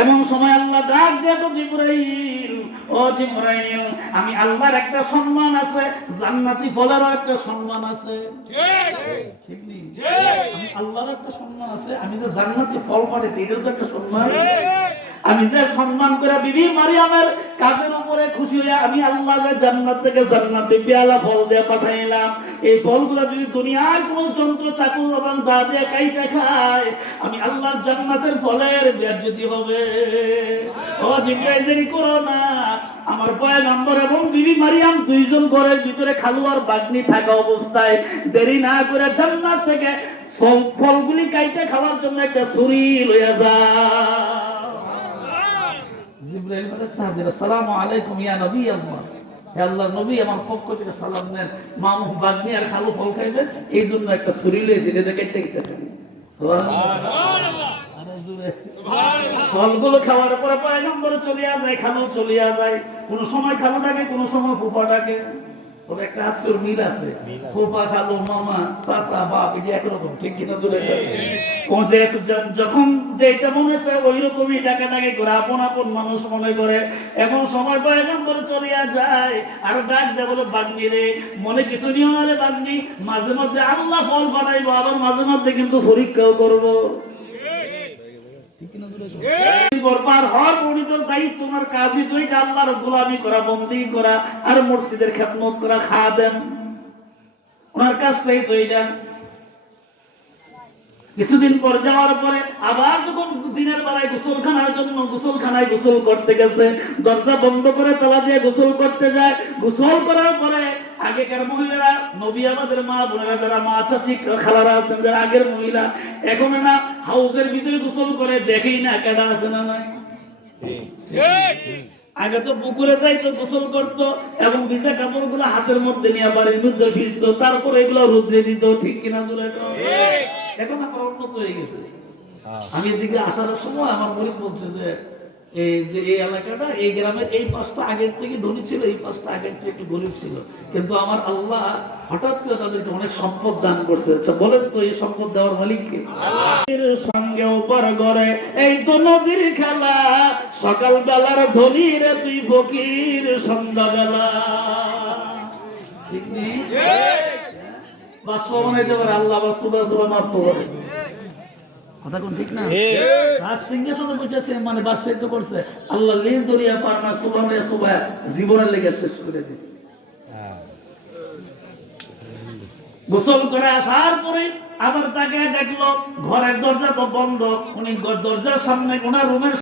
এমন সময় আল্লাহ ডাক দিয়ে তো জিবরাইল, ও জিবরাইল, আমি আল্লাহর একটা সম্মান আছে, জান্নাতি ফলেরও একটা সম্মান আছে। ঠিক নেই? আমি আল্লাহর একটা সম্মান আছে, আমি যে জান্নাতি ফল পাইছি এটাও তো একটা সম্মান। আমি যে সম্মান করে বিবি মারিয়ামের কাজের উপরে খুশি হইয়া আমি আল্লাহ জান্নাত থেকে জান্নাতে পেয়ালা ফল দিয়ে পাঠাইলাম, এই ফলগুলো যদি দুনিয়ার কোন যন্ত্র চাকু এবং দা দিয়ে কাইটা খায়, আমি আল্লাহর জান্নাতের ফলের বেজ্জতি হবে। ও জিবরাইল, দেরি করো না। আমার পয়গম্বর এবং বিবি মারিয়াম দুইজন ঘরের ভিতরে খালু আর বাগনি থাকা অবস্থায় দেরি না করে জান্নাত থেকে ফলগুলি কাইটা খাওয়ার জন্য একটা ছুরি লইয়া যায়। জিবরাইল ফেরেশতা হাজির, আসসালামু আলাইকুম ইয়া নবী আল্লাহ, হে আল্লাহর নবী, আমার পক্ষ থেকে সালাম নেন, মামু বাগনি আর খালু ফল খাইবেন, এই জন্য একটা ছুরি লইছি, এটা কেটে কেটে খাবেন। সুবহানাল্লাহ, আরে জোরে সুবহানাল্লাহ। ফলগুলো খাওয়ার পরে পয়গম্বর চলিয়া যায়, খালু চলিয়া যায়, কোন সময় খালু ডাকে, কোন সময় ফুফা ডাকে। তবে একটা আত্মীয় মিল আছে, ফুফা, খালু, মামা, চাচা, বাপ, এটা একরকম, ঠিক কিনা? জোরে যখন যেটা মনে চায় ওই রকমই ডাকাডাকি করে, আপন আপন মানুষ মনে করে। এখন সময় পয়গম্বর চলিয়া যায়, আর ডাক দেয়, বলে বাগনি রে, মনে কিছু নিও না রে বাগনি, মাঝে মধ্যে আল্লাহ ফল বানাইবো, আবার মাঝে মধ্যে কিন্তু পরীক্ষাও করবো। তোমার কাজই তুই আল্লাহর গোলামি করা, বন্দী করা, আর মসজিদের খেদমত করা, খাদেম, ওনার কাজটাই তো এইটা। কিছুদিন পর যাওয়ার পরে আবার যখন দিনের বেলায় গোসলখানার জন্য গোসলখানায় গোসল করতে গেছে, দরজা বন্ধ করে তালা দিয়ে গোসল করতে যায়। গোসল করার পরে আগেকার মহিলারা, নবী আমাদের মা বোনেরা, যারা মা চাচি খালারা আছেন, যারা আগের মহিলা, এখন না হাউসের ভিতরে গোসল করে দেখেই না কেডা আছে না নাই। আগে তো পুকুরে যাইতো, গোসল করতো এবং ভিজা কাপড় গুলো হাতের মধ্যে নিয়ে বাড়ির মধ্যে ফিরতো, তারপরে এগুলো রোদ্রে দিত, ঠিক কিনা? জোরে। এখন আমার উন্নত হয়ে গেছে। আমি এদিকে আসার সময় আমার মরিচ বলছে যে এই এলাকাটা, এই গ্রামের এই পাঁচটা আগের থেকে ধনী ছিল, এই পাঁচটা আগের চেয়ে একটু গরিব ছিল, কিন্তু আমার আল্লাহ হঠাৎ করে তাদেরকে অনেক সম্পদ দান করছে। বলেন তো এই সম্পদ দেওয়ার মালিককে? সঙ্গে উপর গড়ে এই তো নদীর খেলা, সকাল বেলার ধনীর তুই ফকির সন্ধ্যাবেলা। ঠিক নেই? বাদশাহ বানাইতে পারে আল্লাহ, বাদশাহ মারতে পারে। কথা কোন ঠিক না? রাজ সিংহাসনে বসেছে, মানে বাদশাহিত্ব করছে, আল্লাহ লীল দরিয়া পার না সুবহানে সুবহা জীবনের লেগে শেষ করে দিছে। গোসল করে আসার পরে আবার তাকে দেখলো ঘরের দরজা তো বন্ধ, উনি দরজার সামনে ওনার রুমের